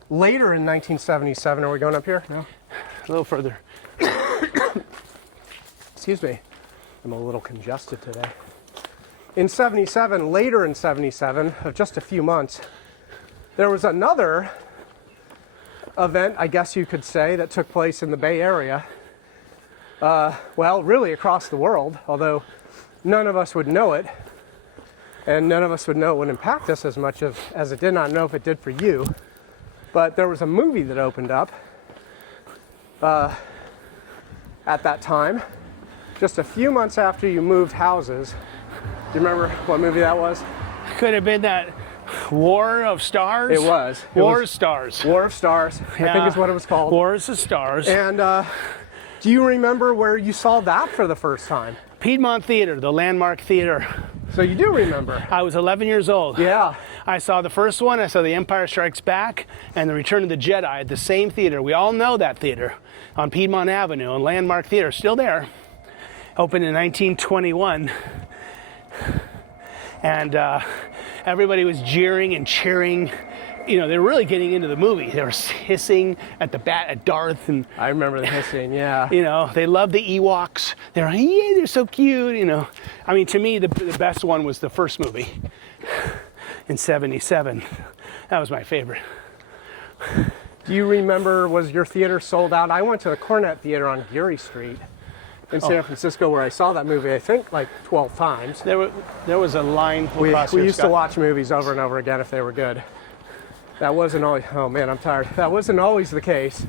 Later in 1977, are we going up here? No? A little further. Excuse me. I'm a little congested today. In '77, later in '77, of just a few months, there was another event, I guess you could say, that took place in the Bay Area. Well, really across the world, although none of us would know it. And none of us would know it would impact us as much as it did. Not know if it did for you. But there was a movie that opened up at that time, just a few months after you moved houses. Do you remember what movie that was? Could have been that War of Stars? It was. War of Stars. War of Stars, Yeah. I think is what it was called. Wars of Stars. And do you remember where you saw that for the first time? Piedmont Theater, the landmark theater. So you do remember. I was 11 years old. Yeah. I saw the first one, I saw The Empire Strikes Back and The Return of the Jedi at the same theater. We all know that theater on Piedmont Avenue, a landmark theater, still there. Opened in 1921. And everybody was jeering and cheering. They were really getting into the movie. They were hissing at Darth, and I remember the hissing, yeah. they loved the Ewoks. They're like, yeah, they're so cute. I mean, to me, the best one was the first movie in '77. That was my favorite. Do you remember, was your theater sold out? I went to the Cornet Theater on Geary Street in San Francisco, where I saw that movie, I think, like 12 times. There was a line We across here, used to Scott. watch movies over and over again if they were good. That wasn't always, oh man, I'm tired. That wasn't always the case.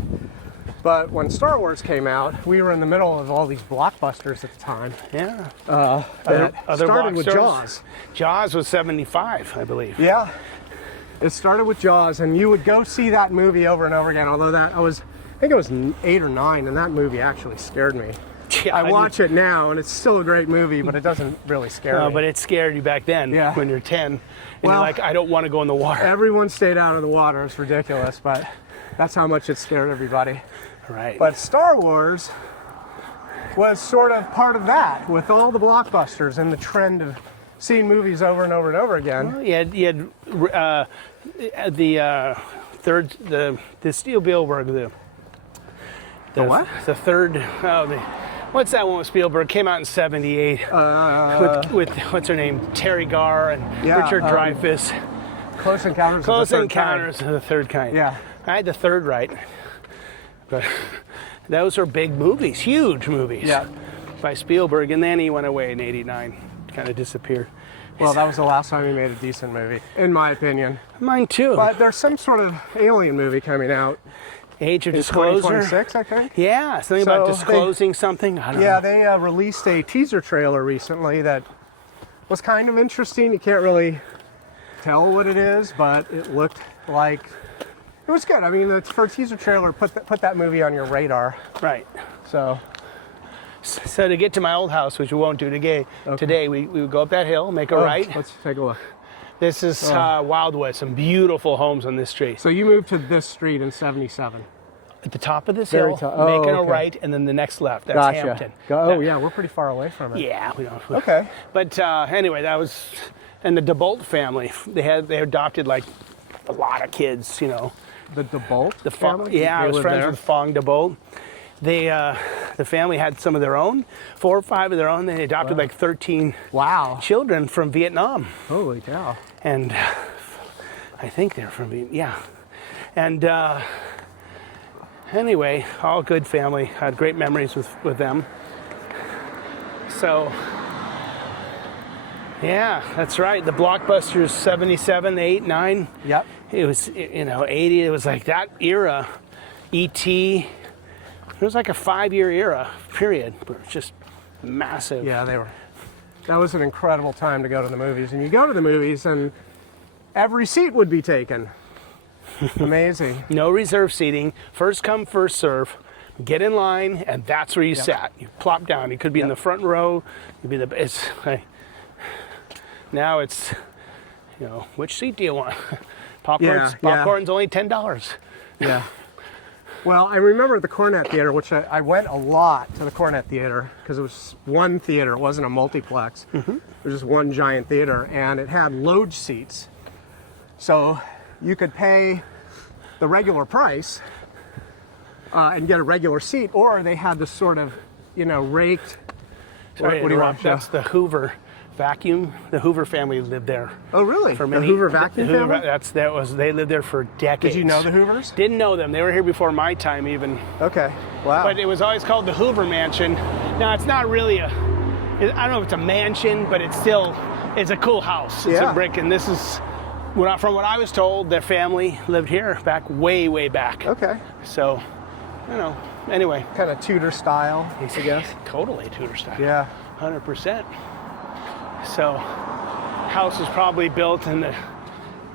But when Star Wars came out, we were in the middle of all these blockbusters at the time. Yeah. That Other started with rock Jaws. stars? Jaws was '75, I believe. Yeah. It started with Jaws, and you would go see that movie over and over again, although I think it was 8 or 9, and that movie actually scared me. Yeah, I watch it now, and it's still a great movie, but it doesn't really scare me. But it scared you back then when you're 10. And Well, you're like, I don't want to go in the water. Everyone stayed out of the water. It's ridiculous, but that's how much it scared everybody. Right. But Star Wars was sort of part of that, with all the blockbusters and the trend of seeing movies over and over and over again. Well, you had the Spielberg, the what? The third. What's that one with Spielberg? Came out in '78 with what's her name, Terry Garr and Richard Dreyfuss. Close Encounters. Close Encounters of the Third Kind. Yeah. I had the third right, but those are big movies, huge movies. Yeah. By Spielberg, and then he went away in '89, kind of disappeared. Well, that was the last time he made a decent movie, in my opinion. Mine too. But there's some sort of alien movie coming out. Age of in Disclosure. 2026, I think. Yeah, something about disclosing something. I don't know. They released a teaser trailer recently that was kind of interesting. You can't really tell what it is, but it looked like it was good. I mean, for a teaser trailer, put that movie on your radar. Right. So to get to my old house, which we won't do today, we would go up that hill, make a right. Let's take a look. This is Wildwood, some beautiful homes on this street. So you moved to this street in '77. At the top of this hill, making a right, and then the next left. That's Hampton. Yeah, we're pretty far away from it. Yeah, we don't. Okay. But anyway, that was, and the DeBolt family. They adopted like a lot of kids. You know. The DeBolt family. Yeah, I was friends with Fong DeBolt. The family had some of their own, 4 or 5 of their own. They adopted like 13 children from Vietnam. Holy cow. And I think they're from Vietnam, yeah. And anyway, all good family. Had great memories with them. So, yeah, that's right. The blockbusters, 77, 8, 9. Yep. It was, 80, it was like that era. E.T., it was like a 5-year era, period. But it's just massive. Yeah, that was an incredible time to go to the movies. And you go to the movies and every seat would be taken. Amazing. No reserve seating. First come, first serve. Get in line, and that's where you sat. You plop down. You could be in the front row. You'd be now it's, which seat do you want? Popcorn's only $10. Yeah. Well, I remember the Cornet Theater, which I went a lot to the Cornet Theater because it was one theater. It wasn't a multiplex. Mm-hmm. It was just one giant theater, and it had loge seats. So you could pay the regular price and get a regular seat, or they had this sort of, raked. Sorry, what do you want? That's the Hoover vacuum. The Hoover family lived there. Oh, really? For the Hoover vacuum family? They lived there for decades. Did you know the Hoovers? Didn't know them. They were here before my time, even. Okay. Wow. But it was always called the Hoover Mansion. Now it's not really I don't know if it's a mansion, but it's a cool house. It's a brick, and this is. From what I was told, their family lived here back way back. Okay. So, anyway. Kind of Tudor style, I guess. Totally Tudor style. Yeah. 100%. So, house was probably built in the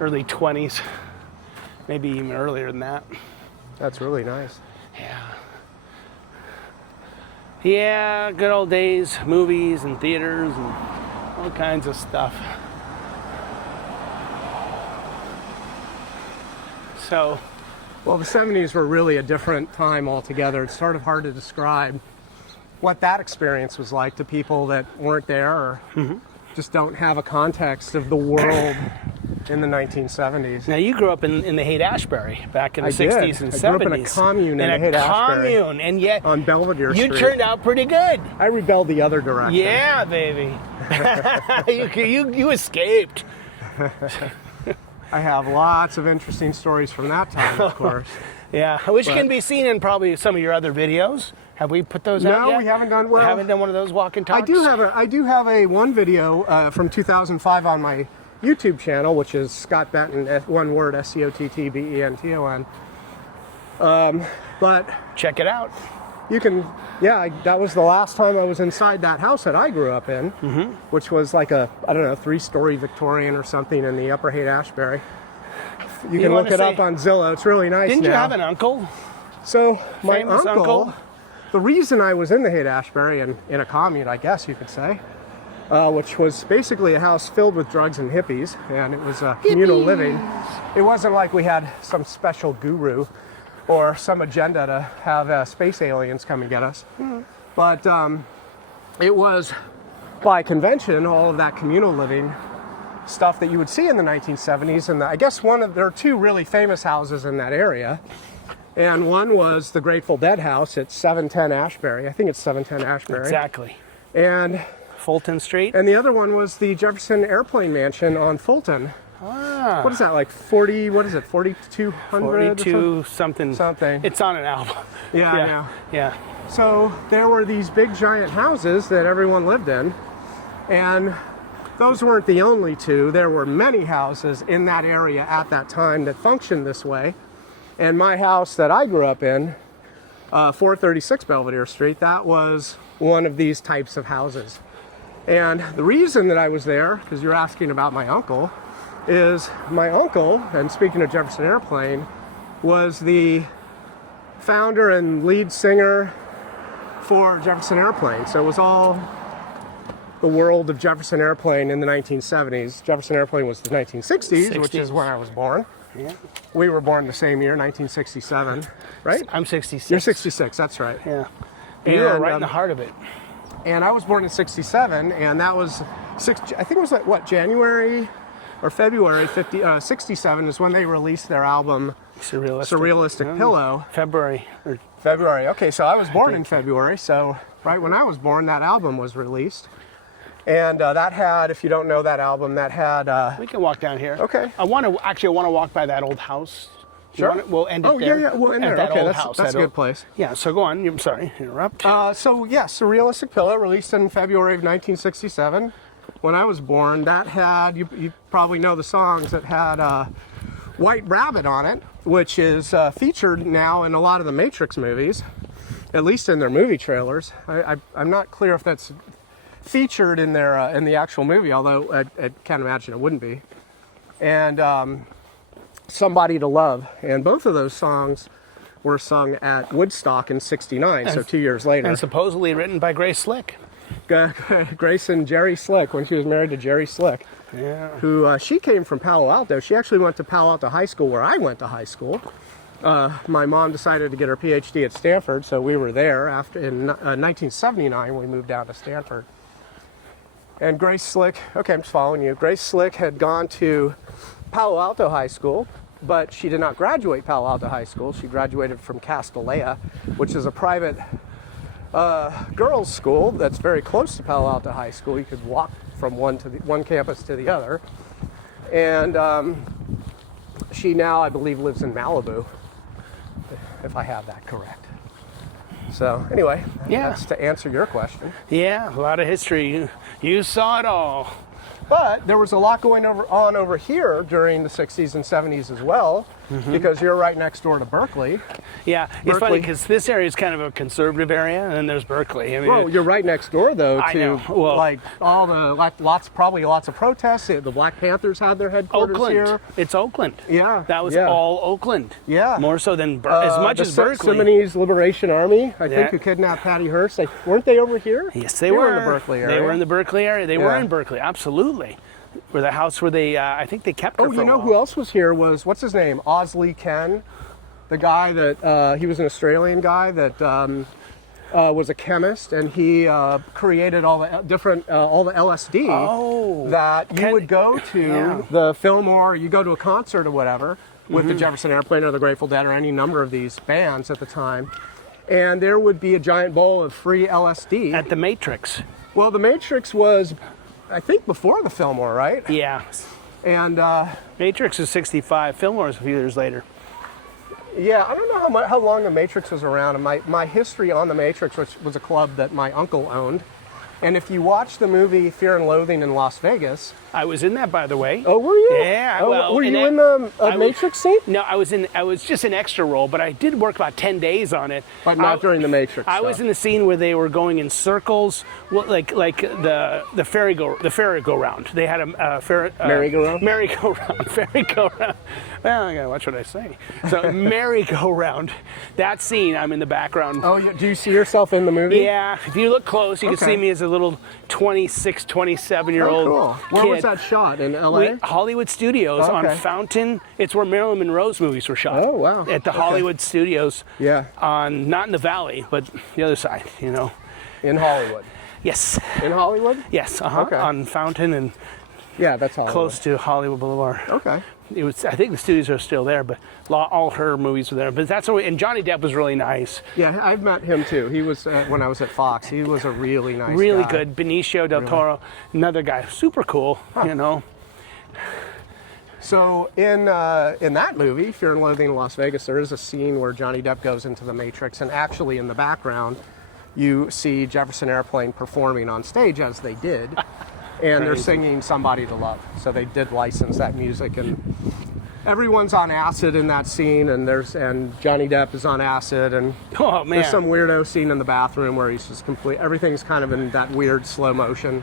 early 20s, maybe even earlier than that. That's really nice. Yeah. Yeah, good old days, movies and theaters and all kinds of stuff. So, well, the 70s were really a different time altogether. It's sort of hard to describe what that experience was like to people that weren't there or just don't have a context of the world in the 1970s. Now, you grew up in the Haight-Ashbury back in the 60s and 70s. I grew up in a commune in the Haight-Ashbury. And yet on Belvedere Street. You turned out pretty good. I rebelled the other direction. Yeah, baby. you escaped. I have lots of interesting stories from that time, of course. Yeah, which can be seen in probably some of your other videos. Have we put those out yet? No, we haven't done well. Haven't done one of those walk and talks? I do have a one video from 2005 on my YouTube channel, which is Scott Benton, one word, SCOTTBENTON. But check it out. You can, that was the last time I was inside that house that I grew up in, which was like a, 3-story Victorian or something in the Upper Haight-Ashbury. You can look it up on Zillow. It's really nice. Didn't you have an uncle? So my uncle the reason I was in the Haight-Ashbury and in a commune, I guess you could say, which was basically a house filled with drugs and hippies, and it was communal living. It wasn't like we had some special guru or some agenda to have space aliens come and get us. But it was, by convention, all of that communal living stuff that you would see in the 1970s. And I guess there are two really famous houses in that area. And one was the Grateful Dead house at 710 Ashbury. I think it's 710 Ashbury. Exactly. And Fulton Street. And the other one was the Jefferson Airplane Mansion on Fulton. Ah. What is that, like 40, what is it, 4,200? 42 something. Something. It's on an album. Yeah, I know. Yeah. So there were these big giant houses that everyone lived in. And those weren't the only two. There were many houses in that area at that time that functioned this way. And my house that I grew up in, 436 Belvedere Street, that was one of these types of houses. And the reason that I was there, because you're asking about my uncle, is my uncle, and speaking of Jefferson Airplane, was the founder and lead singer for Jefferson Airplane. So it was all the world of Jefferson Airplane in the 1970s. Jefferson Airplane was the 1960s, which is when I was born. Yeah. We were born the same year, 1967, right? I'm 66. You're 66, that's right. Yeah. And you were right in the heart of it. And I was born in 67, and that was, I think it was like, what, January or February 67 is when they released their album, Surrealistic Pillow. February. February, okay, so I was born in February, so right when I was born, that album was released. And that had, if you don't know that album, that had... we can walk down here. Okay. I want to walk by that old house. Sure. We'll end it there. there. Yeah, we'll end there. That Okay, old that's a good place. Yeah, so go on. I'm sorry, interrupt. So, yeah, Surrealistic Pillow, released in February of 1967. When I was born, that had, you probably know the songs, that had White Rabbit on it, which is featured now in a lot of the Matrix movies, at least in their movie trailers. I'm not clear if that's featured in their in the actual movie, although I can't imagine it wouldn't be. And Somebody to Love, and both of those songs were sung at Woodstock in '69, so 2 years later. And supposedly written by Grace Slick. Grace and Jerry Slick, when she was married to Jerry Slick. Yeah. Who she came from Palo Alto. She actually went to Palo Alto High School, where I went to high school. My mom decided to get her PhD at Stanford, so we were there. In 1979, we moved down to Stanford. And Grace Slick, okay, I'm just following you. Grace Slick had gone to Palo Alto High School, but she did not graduate Palo Alto High School. She graduated from Castellea, which is a private girls' school that's very close to Palo Alto High School. You could walk from one campus to the other. And she now, I believe, lives in Malibu, if I have that correct. So anyway, that's to answer your question. Yeah, a lot of history. You saw it all. But there was a lot going on over here during the 60s and 70s as well, because you're right next door to Berkeley. Yeah, it's funny because this area is kind of a conservative area, and then there's Berkeley. I mean, well, you're right next door though to well, like all the lots of protests. The Black Panthers had their headquarters Oakland. here. It's Oakland. Yeah, that was all Oakland. Yeah, more so than as much as Berkeley. The Simonese Liberation Army, I think, who kidnapped Patty Hearst. Weren't they over here? Yes, they were in the Berkeley area. They were in the Berkeley area. They were in Berkeley, absolutely. Where the house where they, I think they kept her for a while. Who else was here was, what's his name? Osley Ken, the guy that, he was an Australian guy that was a chemist, and he created all the different, all the LSD that you would go to the Fillmore, you go to a concert or whatever with the Jefferson Airplane or the Grateful Dead or any number of these bands at the time, and there would be a giant bowl of free LSD. At the Matrix. Well, the Matrix was, I think, before the Fillmore, right? Yeah. And Matrix is 65. Fillmore is a few years later. Yeah, I don't know how long the Matrix was around. And my history on the Matrix, which was a club that my uncle owned. And if you watch the movie Fear and Loathing in Las Vegas, I was in that, by the way. Oh, were you? Yeah. Oh, well, were and you it- in the I was- Matrix scene? No, I was just an extra role, but I did work about 10 days on it. But not during the Matrix I was stuff. in the scene where they were going in circles, like the merry-go-round. They had a Merry-go-round? Merry-go-round. Well, I gotta watch what I say. So merry-go-round. That scene, I'm in the background. Oh, do you see yourself in the movie? Yeah, if you look close, you can Okay. see me as a little 26, 27-year-old Oh, cool. Where was that shot? In LA? Hollywood Studios on Okay. Fountain. It's where Marilyn Monroe's movies were shot. Oh, wow. At the Okay. Hollywood Studios. Yeah. Not in the valley, but the other side, you know. In Hollywood. Yes. In Hollywood? Yes, Okay. on Fountain and Yeah, that's Hollywood. close to Hollywood Boulevard. Okay. It was. I think the studios are still there, but all her movies were there. But that's and Johnny Depp was really nice. Yeah, I've met him too. He was when I was at Fox. He was a really nice Really guy. good. Benicio del Toro, another guy, super cool. You know. So in that movie, Fear and Loathing in Las Vegas, there is a scene where Johnny Depp goes into the Matrix, and actually in the background, you see Jefferson Airplane performing on stage as they did, and they're singing "Somebody to Love." So they did license that music, and everyone's on acid in that scene, and Johnny Depp is on acid, and Oh man. there's some weirdo scene in the bathroom where he's just everything's kind of in that weird slow motion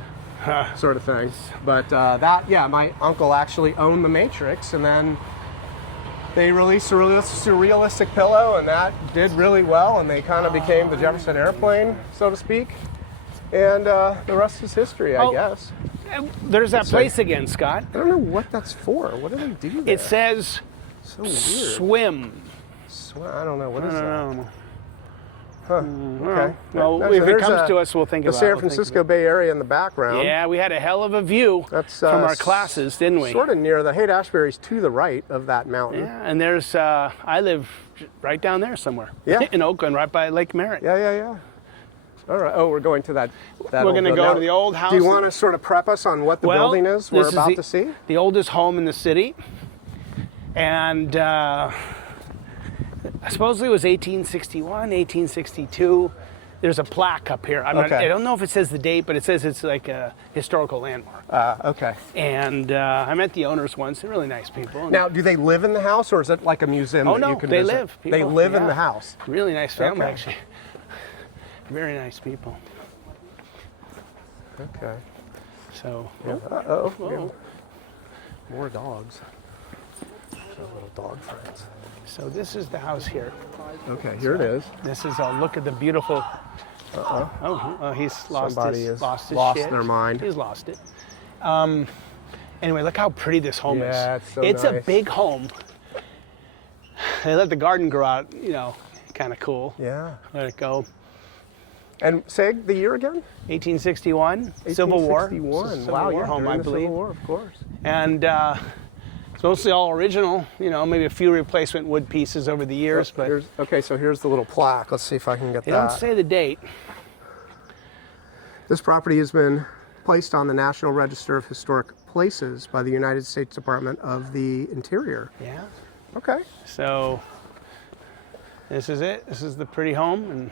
sort of thing. But my uncle actually owned the Matrix, and then they released a surrealistic pillow, and that did really well, and they kind of became the Jefferson Airplane, so to speak. And the rest is history, I guess. There's that place again, Scott. I don't know what that's for. What do they do there? It says so weird. swim. I don't know. What is I that? don't know. Huh. Okay. Well, So if it there's comes to us, we'll think the about it. San We'll think Francisco Bay Area in the background. Yeah, we had a hell of a view That's from our classes, didn't we? Sort of near the Haight-Ashbury's to the right of that mountain. Yeah, and there's I live right down there somewhere. Yeah. In Oakland, right by Lake Merritt. Yeah. All right. Oh, we're going to that We're old going to building. go Now, to the old house. Do you want to sort of prep us on what the building is we're this about the, to see? The oldest home in the city. And supposedly it was 1861, 1862. There's a plaque up here. I don't know if it says the date, but it says it's like a historical landmark. Okay. And I met the owners once. They're really nice people. Now, do they live in the house, or is it like a museum Oh, that no, you can they visit? live. They People, live in yeah. the house. Really nice family, Okay. actually. Very nice people. Okay. So, Uh-oh. whoa. More dogs. Little dog friends. So this is the house here. Okay, here it is. This is a look at the beautiful. He's lost Somebody his has lost his lost shit. their mind. He's lost it. Anyway, look how pretty this home Yeah, is. it's so a nice. big home. They let the garden grow out, kind of cool. Yeah. Let it go. And say the year again? 1861, Civil War. 1861. Civil Wow, War yeah, home, during I the believe. Civil War, of course. And it's mostly all original. Maybe a few replacement wood pieces over the years, but So here's the little plaque. Let's see if I can get they that. don't say the date. This property has been placed on the National Register of Historic Places by the United States Department of the Interior. Yeah. Okay. So this is it. This is the pretty home. And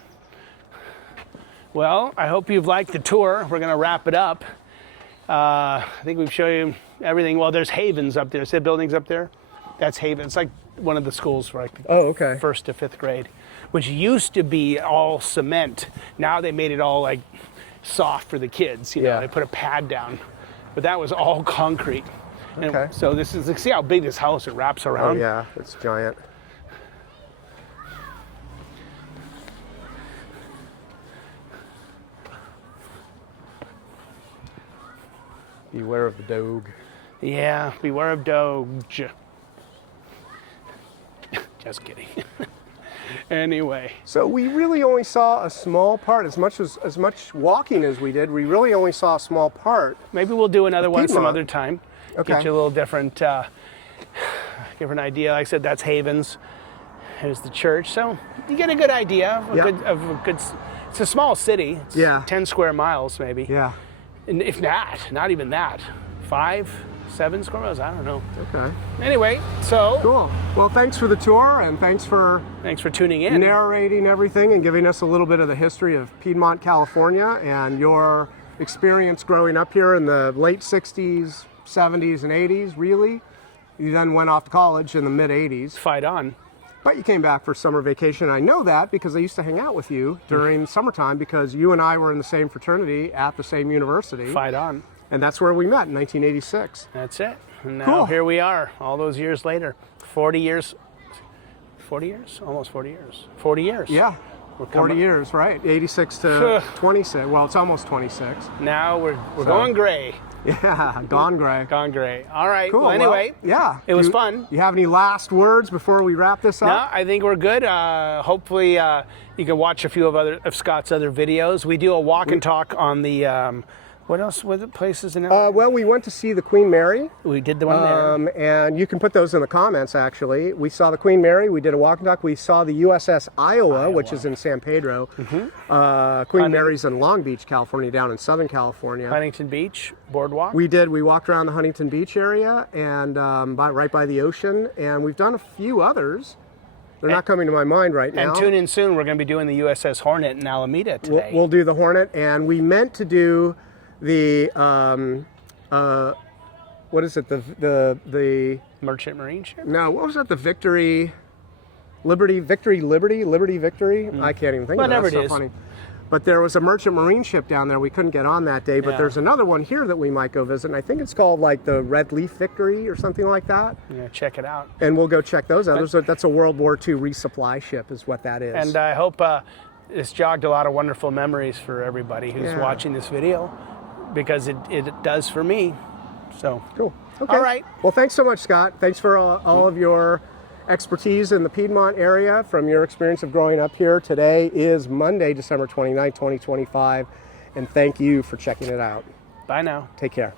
well, I hope you've liked the tour. We're going to wrap it up. I think we've shown you everything. Well, there's Havens up there. See the buildings up there? That's Havens. It's like one of the schools for first to fifth grade, which used to be all cement. Now they made it all like soft for the kids. They put a pad down, but that was all concrete. And Okay. so this is, see how big this house, it wraps Oh around. yeah, it's giant. Beware of the dog. Yeah, beware of Doge. Just kidding. Anyway. So we really only saw a small part. As much walking as we did, we really only saw a small part. Maybe we'll do another one some Piedmont. other time. Okay. Get you a little different idea. Like I said, that's Havens. There's the church. So you get a good idea of a good. It's a small city. It's 10 square miles maybe. Yeah. And if not even that. 5, 7 square miles. I don't know. Okay. Anyway, so Cool. Well, thanks for the tour, and thanks for tuning in. narrating everything and giving us a little bit of the history of Piedmont, California, and your experience growing up here in the late 60s, 70s and 80s, really. You then went off to college in the mid 80s. Fight on. But you came back for summer vacation. I know that because I used to hang out with you during summertime because you and I were in the same fraternity at the same university. Fight on. And that's where we met in 1986. That's it. And now Cool. here we are, all those years later. 40 years? 40 years? Almost 40 years. 40 years. Yeah. We're 40 coming- years, right? 86 to 26. Well, it's almost 26. Now we're going gray. Yeah, gone gray. Gone gray. All right. Cool. Well, anyway, yeah. it was fun. You have any last words before we wrap this up? No, I think we're good. Hopefully, you can watch a few of Scott's other videos. We do a walk and talk on the. What else? What places in LA? Well, we went to see the Queen Mary. We did the one there. And you can put those in the comments, actually. We saw the Queen Mary. We did a walk and talk. We saw the USS Iowa, which is in San Pedro. Queen Mary's in Long Beach, California, down in Southern California. Huntington Beach Boardwalk. We did. We walked around the Huntington Beach area and right by the ocean. And we've done a few others. They're not coming to my mind right now. And tune in soon. We're going to be doing the USS Hornet in Alameda today. We'll do the Hornet. And we meant to do the what is it, the Merchant Marine ship? no, what was that, the Victory Liberty I can't even think Whatever of it. it That's is. so funny. But there was a merchant marine ship down there we couldn't get on that day, but Yeah. there's another one here that we might go visit, and I think it's called like the Red Leaf Victory or something like that. Yeah, check it out. And we'll go check those out. That's a World War II resupply ship is what that is. And I hope this jogged a lot of wonderful memories for everybody who's Yeah. watching this video, because it does for me. So Cool. Okay. All right. Well, thanks so much, Scott. Thanks for all of your expertise in the Piedmont area from your experience of growing up here. Today is Monday, December 29, 2025, and thank you for checking it out. bye now. Take care.